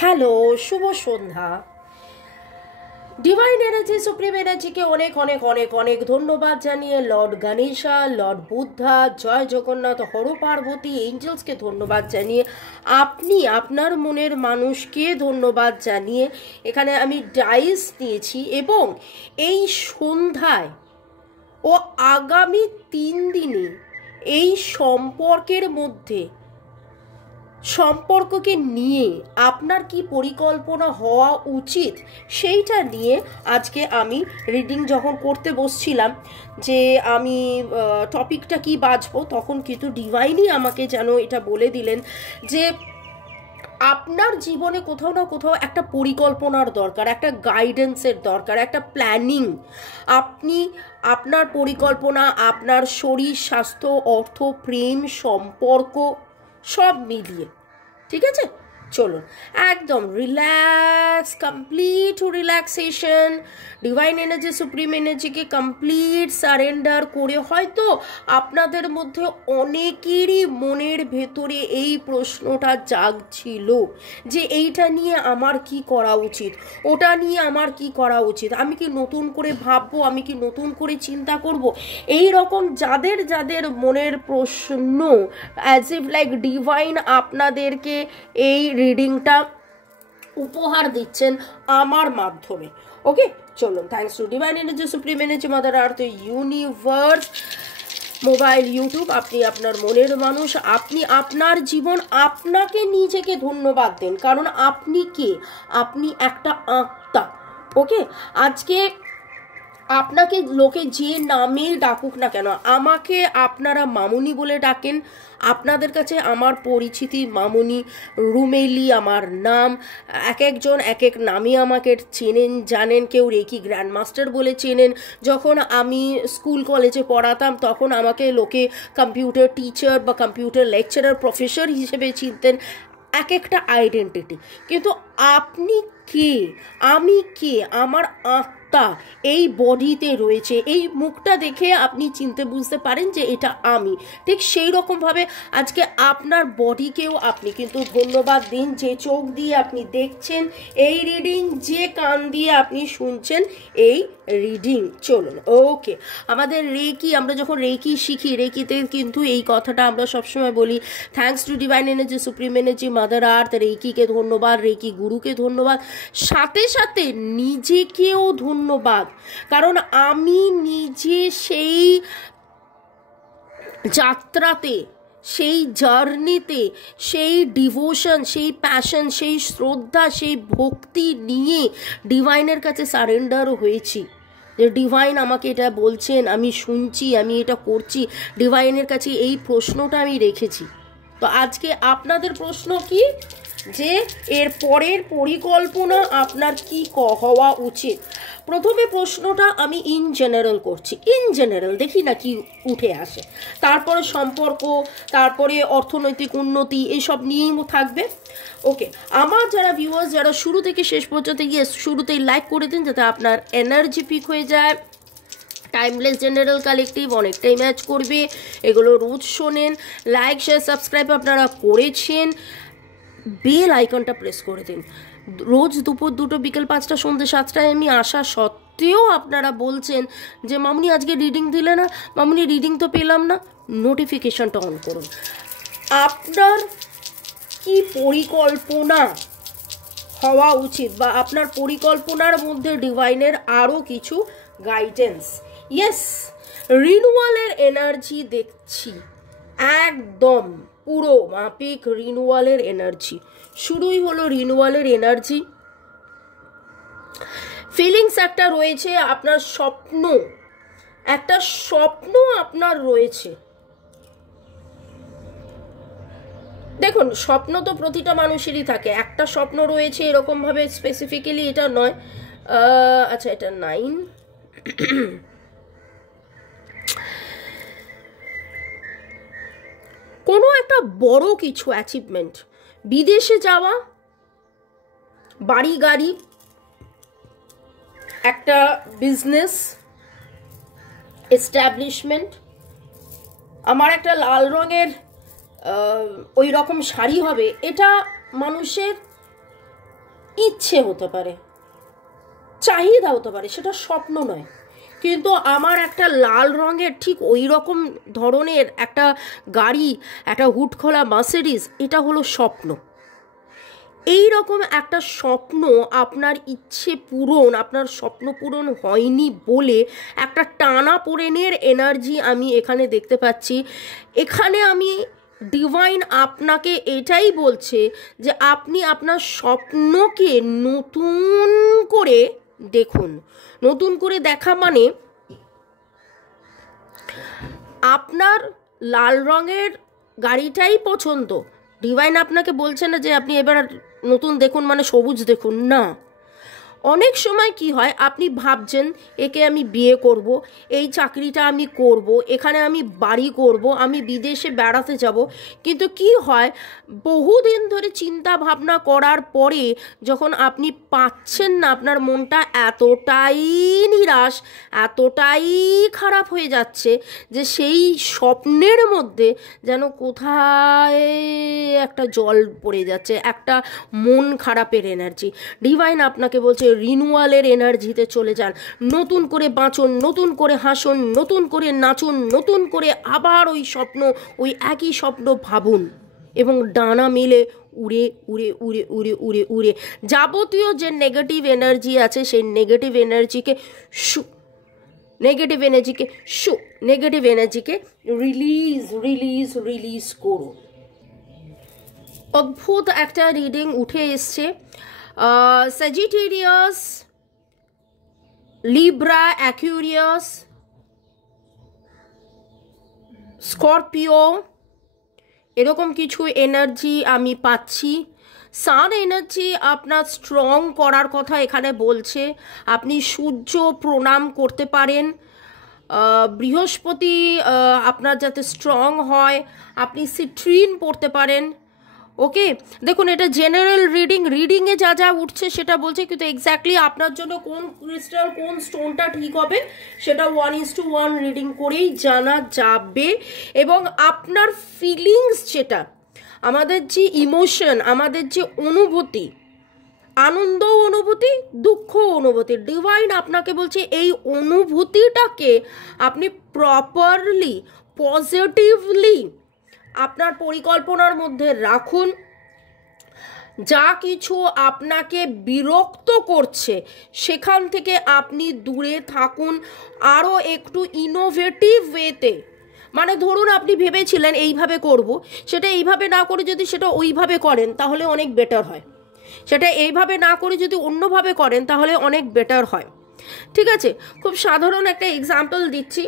Hello, শুভ সন্ধ্যা। Divine energy, supreme এনার্জিকে অনেক অনেক অনেক অনেক ধন্যবাদ জানিয়ে, লর্ড গণেশা, লর্ড বুদ্ধা, জয় জগন্নাথ, হর পার্বতী, এঞ্জেলসকে ধন্যবাদ জানিয়ে, আপনি আপনার মনের মানুষকে ধন্যবাদ জানিয়ে এখানে আমি ডাইস নিয়েছি এবং এই সন্ধ্যায় ও আগামী 3 দিনে এই সম্পর্ককে নিয়ে আপনার কি পরিকল্পনা হওয়া উচিত সেইটা নিয়ে আজকে আমি রিডিং যখন করতে বসছিলাম, যে আমি টপিকটা কি বাছবো, তখন কিন্তু ডিভাইনই আমাকে যেন এটা বলে দিলেন যে আপনার জীবনে কোথাও না কোথাও একটা পরিকল্পনার দরকার, একটা গাইডেন্সের দরকার, একটা প্ল্যানিং। আপনি আপনার পরিকল্পনা, আপনার শরীর, স্বাস্থ্য, অর্থ, প্রেম, সম্পর্ক সব মিলিয়ে, ঠিক আছে? চলুন একদম relax, complete relaxation, divine energy, supreme এনার্জিকে কমপ্লিট সারেন্ডার করে। হয়তো আপনাদের মধ্যে অনেকেরই মনের ভেতরে এই প্রশ্নটা জাগছিল যে এইটা নিয়ে আমার কি করা উচিত, ওটা নিয়ে আমার কি করা উচিত, আমি কি নতুন করে ভাববো, আমি কি নতুন করে চিন্তা করব, এই রকম যাদের যাদের মনের প্রশ্ন, অ্যাজ ইফ লাইক ডিভাইন আপনাদেরকে এই রিডিংটা উপহার দিচ্ছেন আমার মাধ্যমে। ওকে, চলুন, thanks to divine energy, supreme energy, mother earth, universe, mobile, YouTube. আপনি আপনার মনের মানুষ, আপনি আপনার জীবন, আপনাকে নিজেকে ধন্যবাদ দেন, কারণ আপনি কে? আপনি একটা আত্মা। ওকে, আজকে আপনাকে লোকে যে নামে ডাকুক না কেন, আমাকে আপনারা মামুনি বলে ডাকেন। আপনাদের কাছে আমার পরিচিতি মামুনি, রুমেলি আমার নাম। এক একজন এক এক নামে আমাকে চেনেন, জানেন। কেউ রেকি গ্র্যান্ডমাস্টার বলে চেনেন। যখন আমি স্কুল কলেজে পড়াতাম তখন আমাকে লোকে কম্পিউটার টিচার বা কম্পিউটার লেকচারার, প্রফেসর হিসেবে চিনতেন। এক একটা আইডেন্টিটি। কিন্তু আপনি কে? আমি কে? আমার আত্মা এই বডিতে রয়েছে। এই মুখটা দেখে আপনি চিনতে বুঝতে পারেন যে এটা আমি। ঠিক সেই রকমভাবে আজকে আপনার বডিকেও আপনি কিন্তু ধন্যবাদ দিন, যে চোখ দিয়ে আপনি দেখছেন এই রিডিং, যে কান দিয়ে আপনি শুনছেন এই রিডিং। চলুন, ওকে, আমাদের রেকি, আমরা যখন রেকি শিখি, রেকিতে কিন্তু এই কথাটা আমরা সবসময় বলি, thanks to divine energy, supreme energy, mother earth, রেকিকে ধন্যবাদ, রেকি গুরুকে ধন্যবাদ, সাথে সাথে নিজেকেও ধন্যবাদ। কারণ আমি নিজে সেই যাত্রাতে, সেই জার্নিতে, সেই ডিভোশন, সেই প্যাশন, সেই শ্রদ্ধা, সেই ভক্তি নিয়ে ডিভাইনের কাছে সারেন্ডারও হয়েছি। যে ডিভাইন আমাকে এটা বলছেন, আমি শুনছি, আমি এটা করছি। ডিভাইনের কাছে এই প্রশ্নটা আমি রেখেছি। তো আজকে আপনাদের প্রশ্ন কি, যে এর পরের পরিকল্পনা আপনার কি হওয়া উচিত? প্রথমে প্রশ্নটা আমি ইন জেনারেল করছি, ইন জেনারেল দেখি না কি উঠে আসে। তারপরে সম্পর্ক, তারপরে অর্থনৈতিক উন্নতি, এইসব নিয়েই থাকবে। ওকে, আমার যারা ভিউয়ার্স, যারা শুরু থেকে শেষ পর্যন্ত গিয়ে শুরুতেই লাইক করে দিন, যাতে আপনার এনার্জি পিক হয়ে যায়। টাইমলেস জেনারেল কালেকটিভ অনেকটাই ম্যাচ করবে, এগুলো রোজ শোনেন। লাইক, শেয়ার, সাবস্ক্রাইব আপনারা করেছেন, বেল আইকনটা প্রেস করে দিন। রোজ দুপুর 2টো, বিকেল 5টা, সন্ধ্যে 7টায় আমি আসা সত্ত্বেও আপনারা বলছেন যে মামুনি আজকে রিডিং দিলে না, মামুনি রিডিং তো পেলাম না। নোটিফিকেশনটা অন করুন। আপনার কি পরিকল্পনা হওয়া উচিত, বা আপনার পরিকল্পনার মধ্যে ডিভাইনের আরও কিছু গাইডেন্স। ইয়েস, রিনুয়ালের এনার্জি দেখছি, একদম পুরো মাপিক রিনুয়ালের এনার্জি। শুরুই হলো রিনুয়ালের এনার্জি। ফিলিংস একটা রয়েছে, আপনার স্বপ্ন, একটা স্বপ্ন আপনার রয়েছে। দেখুন, স্বপ্ন তো প্রতিটা মানুষেরই থাকে, একটা স্বপ্ন রয়েছে এরকমভাবে স্পেসিফিক্যালি এটা নয়। আচ্ছা, এটা 9। কোনো একটা বড় কিছু অ্যাচিভমেন্ট, বিদেশে যাওয়া, বাড়ি গাড়ি, একটা বিজনেস এস্টাবলিশমেন্ট। আমার একটা লাল রঙের ওই রকম শাড়ি হবে, এটা মানুষের ইচ্ছে হতে পারে, চাহিদা হতে পারে, সেটা স্বপ্ন নয়। কিন্তু আমার একটা লাল রঙের ঠিক ওই রকম ধরনের একটা গাড়ি, একটা হুড খোলা মার্সিডিজ, এটা হলো স্বপ্ন। এই রকম একটা স্বপ্ন, আপনার ইচ্ছে পূরণ, আপনার স্বপ্ন পূরণ হয়নি বলে একটা টানা পোড়েনের এনার্জি আমি এখানে দেখতে পাচ্ছি। এখানে আমি ডিভাইন আপনাকে এটাই বলছে যে আপনি আপনার স্বপ্নকে নতুন করে দেখুন। নতুন করে দেখা মানে আপনার লাল রঙের গাড়িটাই পছন্দ, ডিভাইন আপনাকে বলছে না যে আপনি এবার নতুন দেখুন মানে সবুজ দেখুন, না। অনেক সময় কি হয়, আপনি ভাবছেন একে আমি বিয়ে করব, এই চাকরিটা আমি করব, এখানে আমি বাড়ি করব, আমি বিদেশে বেড়াতে যাব, কিন্তু কি হয়, বহুদিন ধরে চিন্তা ভাবনা করার পরে যখন আপনি পাচ্ছেন না, আপনার মনটা এতটাই নিরাশ, এতটাই খারাপ হয়ে যাচ্ছে যে সেই স্বপ্নের মধ্যে যেন কোথায় একটা জল পড়ে যাচ্ছে, একটা মন খারাপের এনার্জি। ডিভাইন আপনাকে বলছে রিনুয়ালের এনার্জিতে চলে যান, নতুন করে বাঁচুন, নতুন করে হাসুন, নতুন করে নাচুন, নতুন করে আবার ওই স্বপ্ন, ওই একই স্বপ্ন ভাবুন এবং ডানা মেলে উড়ে উড়ে উড়ে উড়ে উড়ে উড়ে যাবতীয় যে নেগেটিভ এনার্জি আছে সেই নেগেটিভ এনার্জিকে নেগেটিভ এনার্জিকে রিলিজ করুন। অদ্ভুত একটা রিডিং উঠে এসছে। স্যাজিটেরিয়াস, লিব্রা, অ্যাকুয়ারিয়াস, স্করপিও, এরকম কিছু এনার্জি আমি পাচ্ছি। সান এনার্জি আপনার স্ট্রং করার কথা এখানে বলছে। আপনি সূর্য প্রণাম করতে পারেন, বৃহস্পতি আপনার যাতে স্ট্রং হয়, আপনি সিট্রিন পড়তে পারেন। ওকে, দেখুন এটা জেনারেল রিডিংয়ে যা যা উঠছে সেটা বলছে, কিন্তু এক্স্যাক্টলি আপনার জন্য কোন ক্রিস্টাল, কোন স্টোনটা ঠিক হবে সেটা 1:1 রিডিং করেই জানা যাবে। এবং আপনার ফিলিংস, যেটা আমাদের যে ইমোশন, আমাদের যে অনুভূতি, আনন্দ অনুভূতি, দুঃখ অনুভূতি, ডিভাইন আপনাকে বলছে এই অনুভূতিটাকে আপনি প্রপারলি, পজিটিভলি আপনার পরিকল্পনার মধ্যে রাখুন। যা কিছু আপনাকে বিরক্ত করছে সেখান থেকে আপনি দূরে থাকুন, আরও একটু ইনোভেটিভ ওয়েতে। মানে ধরুন আপনি ভেবেছিলেন এইভাবে করব, সেটা এইভাবে না করে যদি সেটা ওইভাবে করেন তাহলে অনেক বেটার হয়, সেটা এইভাবে না করে যদি অন্যভাবে করেন তাহলে অনেক বেটার হয়। ঠিক আছে, খুব সাধারণ একটা এক্সাম্পল দিচ্ছি।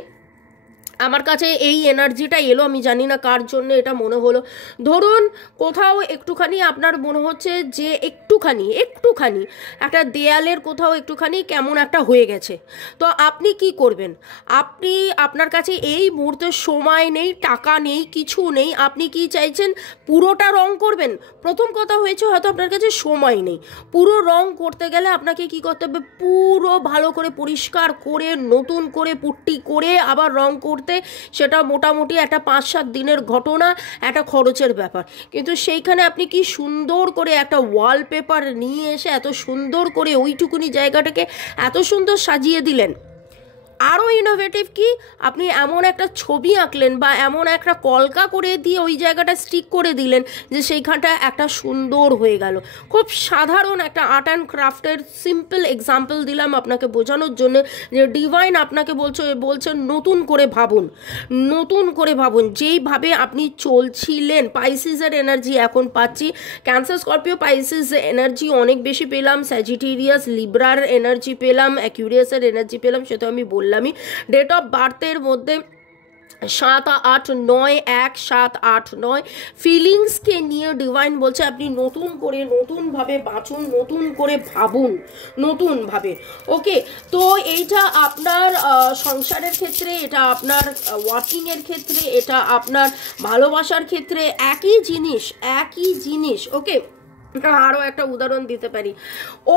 আমার কাছে এই এনার্জিটা এলো, আমি জানি না কার জন্য এটা মনে হলো। ধরুন কোথাও একটুখানি আপনার মনে হচ্ছে যে একটুখানি একটা দেয়ালের কোথাও একটুখানি কেমন একটা হয়ে গেছে, তো আপনি কি করবেন? আপনার কাছে এই মুহূর্তে সময় নেই, টাকা নেই, কিছু নেই, আপনি কি চাইছেন? পুরোটা রং করবেন? প্রথম কথা হয়েছে হয়তো আপনার কাছে সময় নেই। পুরো রং করতে গেলে আপনাকে কি করতে হবে? পুরো ভালো করে পরিষ্কার করে নতুন করে পুট্টি করে আবার রং করতে, সেটা মোটামুটি একটা 5-7 দিনের ঘটনা, একটা খরচের ব্যাপার। কিন্তু সেইখানে আপনি কি সুন্দর করে একটা ওয়ালপেপার নিয়ে এসে এত সুন্দর করে ওইটুকুনি জায়গাটাকে এত সুন্দর সাজিয়ে দিলেন। আরও ইনোভেটিভ কি, আপনি এমন একটা ছবি আঁকলেন বা এমন একটা কলকা করে দিয়ে ওই জায়গাটা স্টিক করে দিলেন যে সেইখানটা একটা সুন্দর হয়ে গেল। খুব সাধারণ একটা আর্ট অ্যান্ড ক্রাফটের সিম্পল এক্সাম্পল দিলাম আপনাকে বোঝানোর জন্য যে ডিভাইন আপনাকে বলছেন নতুন করে ভাবুন। যেইভাবে আপনি চলছিলেন, পাইসিসের এনার্জি এখন পাচ্ছি, ক্যান্সার, স্করপিও, পাইসিস এনার্জি অনেক বেশি পেলাম, স্যাজিটেরিয়াস, লিব্রার এনার্জি পেলাম, অ্যাকুয়ারিয়াসের এনার্জি পেলাম, সেটা আমি বললামই। ডেট অফ বার্থের মধ্যে 7-8-9 ফিলিংসকে নিয়ে ডিভাইন বলছে আপনি নতুনভাবে বাঁচুন, নতুন করে ভাবুন, নতুনভাবে। ওকে, তো এইটা আপনার সংসারের ক্ষেত্রে, এটা আপনার ওয়ার্কিংয়ের ক্ষেত্রে, এটা আপনার ভালোবাসার ক্ষেত্রে একই জিনিস। ওকে, আরও একটা উদাহরণ দিতে পারি,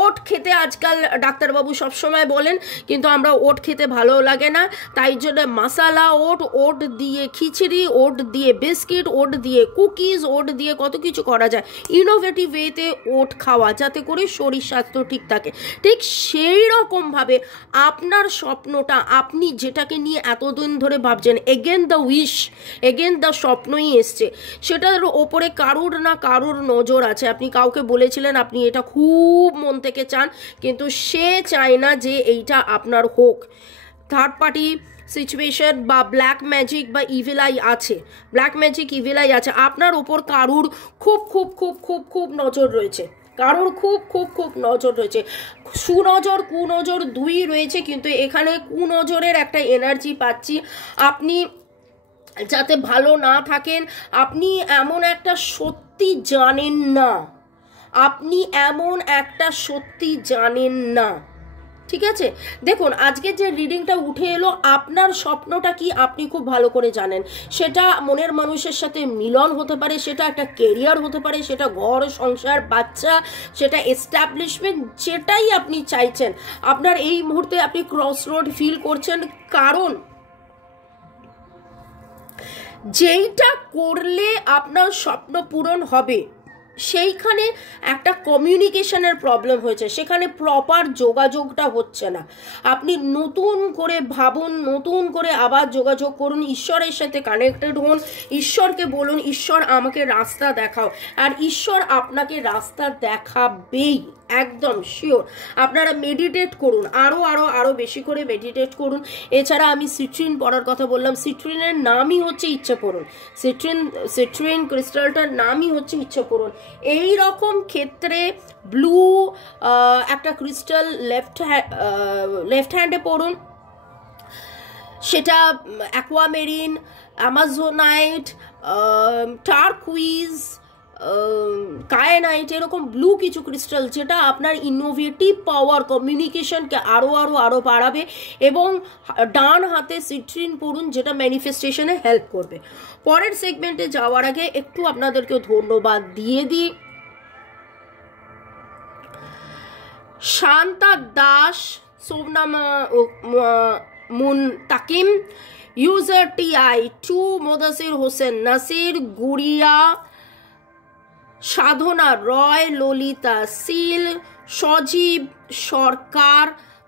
ওট খেতে আজকাল ডাক্তারবাবু সবসময় বলেন, কিন্তু আমরা ওট খেতে ভালো লাগে না, তাই জন্য মশালা ওট, ওট দিয়ে খিচড়ি, ওট দিয়ে বিস্কিট, ওট দিয়ে কুকিজ, ওট দিয়ে কত কিছু করা যায় ইনোভেটিভ ওয়েতে ওট খাওয়া, যাতে করে শরীর স্বাস্থ্য ঠিক থাকে। ঠিক সেই রকমভাবে আপনার স্বপ্নটা, আপনি যেটাকে নিয়ে এতদিন ধরে ভাবছেন, again the wish, again the স্বপ্নই এসছে, সেটার ওপরে কারুর না কারুর নজর আছে। আপনি কাউকে বলেছিলেন আপনি এটা খুব মন থেকে চান, কিন্তু সে চায় না যে এইটা আপনার হোক। থার্ড পার্টি সিচুয়েশন বা ব্ল্যাক ম্যাজিক বা ইভিল আই আছে, ব্ল্যাক ম্যাজিক ইভিল আই আছে, আপনার ওপর কারুর খুব খুব খুব খুব খুব নজর রয়েছে, কারোর খুব খুব খুব নজর রয়েছে, সুনজর কুনজর দুই রয়েছে, কিন্তু এখানে কুনজরের একটা এনার্জি পাচ্ছি। আপনি যাতে ভালো না থাকেন, আপনি এমন একটা সত্যি জানেন না, আপনি এমন একটা সত্যি জানেন না, ঠিক আছে? দেখুন আজকে যে রিডিংটা উঠে এলো, আপনার স্বপ্নটা কি আপনি খুব ভালো করে জানেন। সেটা মনের মানুষের সাথে মিলন হতে পারে, সেটা একটা কেরিয়ার হতে পারে, সেটা ঘর সংসার বাচ্চা, সেটা এস্টাবলিশমেন্ট, যেটাই আপনি চাইছেন। আপনার এই মুহূর্তে আপনি ক্রস রোড ফিল করছেন, কারণ যেইটা করলে আপনার স্বপ্ন পূরণ হবে সেইখানে একটা কমিউনিকেশনের প্রবলেম হয়েছে, সেখানে প্রপার যোগাযোগটা হচ্ছে না। আপনি নতুন করে ভাবুন, নতুন করে আবার যোগাযোগ করুন, ঈশ্বরের সাথে কানেক্টেড হন, ঈশ্বরকে বলুন ঈশ্বর আমাকে রাস্তা দেখাও, আর ঈশ্বর আপনাকে রাস্তা দেখাবেই, একদম শিওর। আপনারা মেডিটেট করুন, আরও বেশি করে মেডিটেট করুন। এছাড়া আমি সিট্রিন পড়ার কথা বললাম, সিট্রিনের নামই হচ্ছে ইচ্ছে পূরণ, সিট্রিন ক্রিস্টালটার নামই হচ্ছে ইচ্ছে পূরণ। এই রকম ক্ষেত্রে ব্লু একটা ক্রিস্টাল লেফট হ্যান্ডে পড়ুন, সেটা অ্যাকোয়ামেরিন, অ্যামাজোনাইট, টার্কুইজ, কায়ানাইট, এরকম ব্লু কিছু ক্রিস্টাল যেটা আপনার ইনোভেটিভ পাওয়ার, কমিউনিকেশনকে আরও বাড়াবে। এবং ডান হাতে সিট্রিন পড়ুন, যেটা ম্যানিফেস্টেশনে হেল্প করবে। পরের সেগমেন্টে যাওয়ার আগে একটু আপনাদেরকে ধন্যবাদ দিয়ে দিই। Shanta Das, Somnam Muntakim, user TI2, Modasir Hossain Nasir, Gudiya, Sadhana Roy, Lalita Sil, Sajib Sarkar,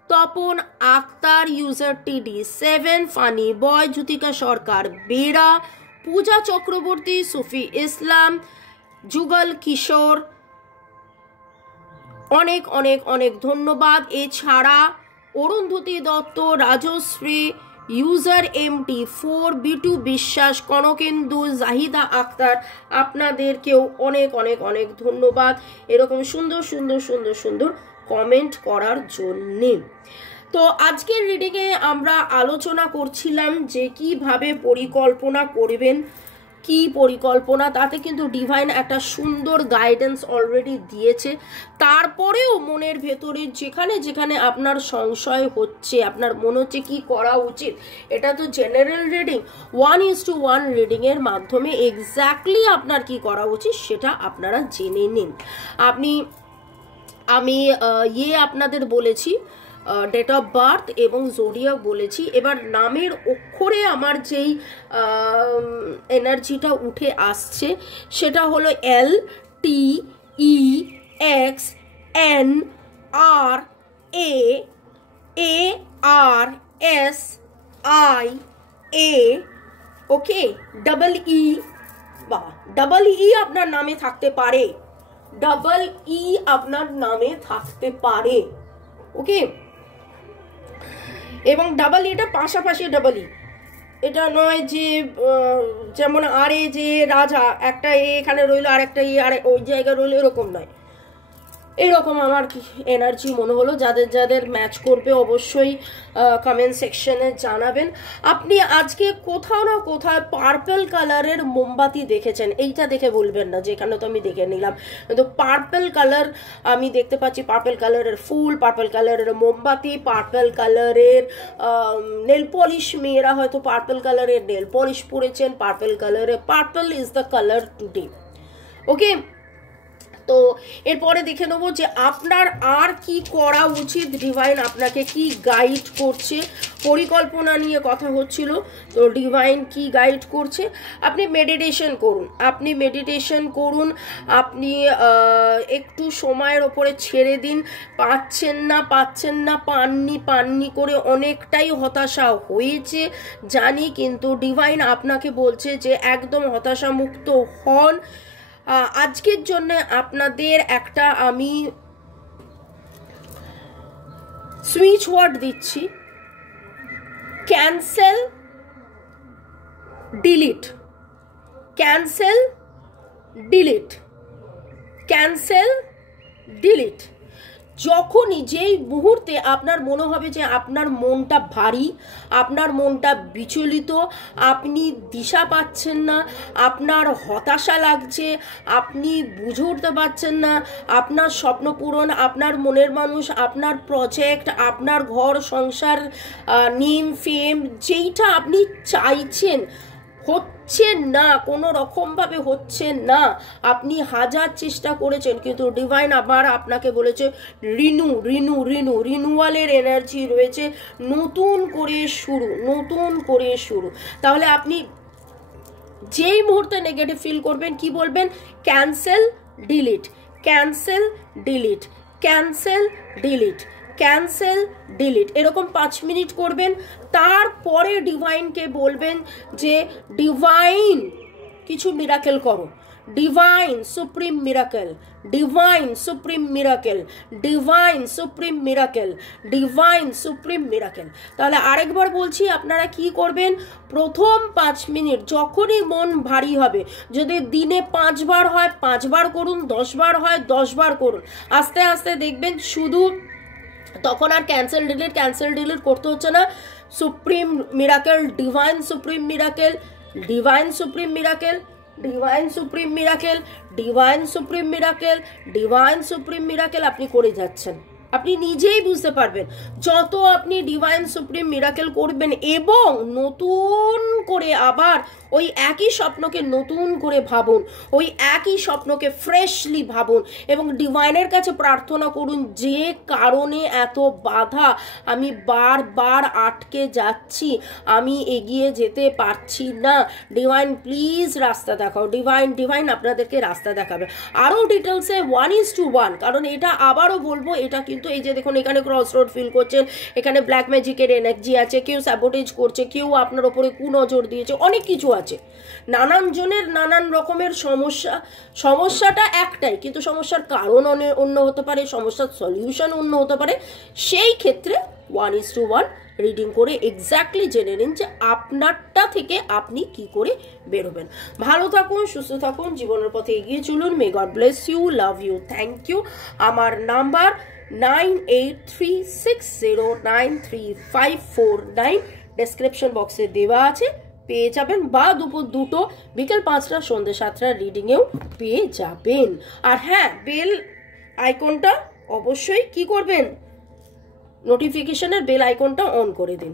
Tapan Akhtar, user TD7, funny boy, Jyotika Sarkar Bera, Puja Chakraborty, Sufi Islam, Jugal Kishore, অনেক অনেক অনেক ধন্যবাদ। এছাড়া অরুন্ধতী দত্ত, রাজশ্রী, ইউজার MT4, বিটু বিশ্বাস, কনকেন্দু, জাহিদা আক্তার, আপনাদেরকেও অনেক অনেক অনেক ধন্যবাদ এরকম সুন্দর সুন্দর সুন্দর সুন্দর কমেন্ট করার জন্যে। তো আজকের রিডিংয়ে আমরা আলোচনা করছিলাম যে কিভাবে পরিকল্পনা করবেন, কি পরিকল্পনা, তাতে কিন্তু ডিভাইন একটা সুন্দর গাইডেন্স অলরেডি দিয়েছে। তারপরেও মনের ভেতরে যেখানে যেখানে আপনার সংশয় হচ্ছে, আপনার মনে হচ্ছে কি করা উচিত, এটা তো জেনারেল রিডিং, 1:1 রিডিংয়ের মাধ্যমে এক্স্যাক্টলি আপনার কি করা উচিত সেটা আপনারা জেনে নিন। আমি আপনাদের বলেছি ডেট অফ বার্থ এবং জোডিয়াক বলেছি। এবার নামের অক্ষরে আমার যেই এনার্জিটা উঠে আসছে সেটা হলো LTEXNRAARSIA, ওকে, EE, বা EE আপনার নামে থাকতে পারে, EE আপনার নামে থাকতে পারে, ওকে। এবং এটা পাশাপাশি EE, এটা নয় যে যেমন আরে যে রাজা একটা এখানে রইলো আর একটা আর ওই জায়গায় রইলো, এরকম নয়। এরকম আমার এনার্জি মনে হলো। যাদের যাদের ম্যাচ করবে অবশ্যই কমেন্ট সেকশনে জানাবেন। আপনি আজকে কোথাও না কোথাও পার্পল কালারের মোমবাতি দেখেছেন, এইটা দেখে বলবেন না যেখানে তো আমি দেখে নিলাম, কিন্তু পার্পল কালার আমি দেখতে পাচ্ছি, পার্পল কালারের ফুল, পার্পল কালারের মোমবাতি, পার্পল কালারের নেল পলিশ, মেয়েরা হয়তো পার্পল কালারের নেল পলিশ পরেছেন, পার্পল কালারের, purple is the colour today, okay. তো এরপরে দেখে নেবো যে আপনার আর কি করা উচিত, ডিভাইন আপনাকে কি গাইড করছে। পরিকল্পনা নিয়ে কথা হচ্ছিল, তো ডিভাইন কি গাইড করছে। আপনি মেডিটেশন করুন, আপনি মেডিটেশন করুন, আপনি একটু সময়ের ওপরে ছেড়ে দিন। পাচ্ছেন না পাননি করে অনেকটাই হতাশা হয়েছে জানি, কিন্তু ডিভাইন আপনাকে বলছে যে একদম হতাশা মুক্ত হন। আজকের জন্য আপনাদের একটা আমি সুইচ ওয়ার্ড দিচ্ছি, cancel delete, cancel delete, cancel delete. যখনই যেই মুহূর্তে আপনার মনে হবে যে আপনার মনটা ভারী, আপনার মনটা বিচলিত, আপনি দিশা পাচ্ছেন না, আপনার হতাশা লাগছে, আপনি বুঝে উঠতে পারছেন না আপনার স্বপ্ন পূরণ, আপনার মনের মানুষ, আপনার প্রজেক্ট, আপনার ঘর সংসার, নেম ফেম, যেইটা আপনি চাইছেন হচ্ছে না, কোনো রকমভাবে হচ্ছে না, আপনি হাজার চেষ্টা করেছেন, কিন্তু ডিভাইন আবার আপনাকে বলেছে রিনুয়ালের এনার্জি রয়েছে, নতুন করে শুরু। তাহলে আপনি যেই মুহূর্তে নেগেটিভ ফিল করবেন কি বলবেন? Cancel delete, cancel delete, cancel delete, cancel delete, এরকম 5 মিনিট করবেন। তারপরে ডিভাইনকে বলবেন যে ডিভাইন কিছু মিরাকেল করো, divine supreme miracle, divine supreme miracle, divine supreme miracle, divine supreme miracle. তাহলে আরেকবার বলছি, আপনারা কি করবেন? প্রথম 5 মিনিট যখনই মন ভারী হবে, যদি দিনে 5 বার হয় 5 বার করুন, 10 বার হয় 10 বার করুন, আস্তে আস্তে দেখবেন শুধু তখন আর ক্যান্সেল ডিলিট করতে হচ্ছে না। Supreme miracle, divine supreme miracle, divine supreme miracle, divine supreme miracle, divine supreme miracle, divine supreme miracle আপনি করে যাচ্ছেন। আপনি নিজেই বুঝতে পারবেন যত আপনি ডিভাইন সুপ্রিম মিরাকেল করবেন এবং নতুন করে আবার ওই একই স্বপ্নকে নতুন করে ভাবুন, ওই একই স্বপ্নকে ফ্রেশলি ভাবুন এবং ডিভাইনের কাছে প্রার্থনা করুন যে কারণে এত বাধা, আমি বারবার আটকে যাচ্ছি, আমি এগিয়ে যেতে পারছি না, ডিভাইন প্লিজ রাস্তা দেখাও। ডিভাইন আপনাদেরকে রাস্তা দেখাবে। আরও ডিটেলসে 1:1, কারণ এটা আবারও বলবো, এটা কিন্তু এই যে দেখুন এখানে ক্রস রোড ফিল করছেন, এখানে ব্ল্যাক ম্যাজিকের এনার্জি আছে, কেউ স্যাবোটেজ করছে, কেউ আপনার ওপরে কুনজর দিয়েছে, অনেক কিছু আছে, নানান জনের নানান রকমের সমস্যাটা একটাই, কিন্তু সমস্যার কারণ অন্য হতে পারে, সমস্যার সলিউশন অন্য হতে পারে। সেই ক্ষেত্রে 1:1 রিডিং করে এক্স্যাক্টলি জেনে নিন যে আপনারটা থেকে আপনি কি করে বেরোবেন। ভালো থাকুন, সুস্থ থাকুন, জীবনের পথে এগিয়ে চলুন। May God bless you, love you, thank you. আমার নাম্বার 9836093549, ডেসক্রিপশন বক্সে দেওয়া আছে, পেয়ে যাবেন, বা দুপুর 2টো, বিকেল 5টা, সন্ধ্যে 7টা রিডিংয়েও পেয়ে যাবেন। আর হ্যাঁ, বেল আইকনটা অবশ্যই কি করবেন, নোটিফিকেশনের বেল আইকনটা অন করে দিন।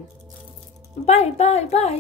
Bye bye bye.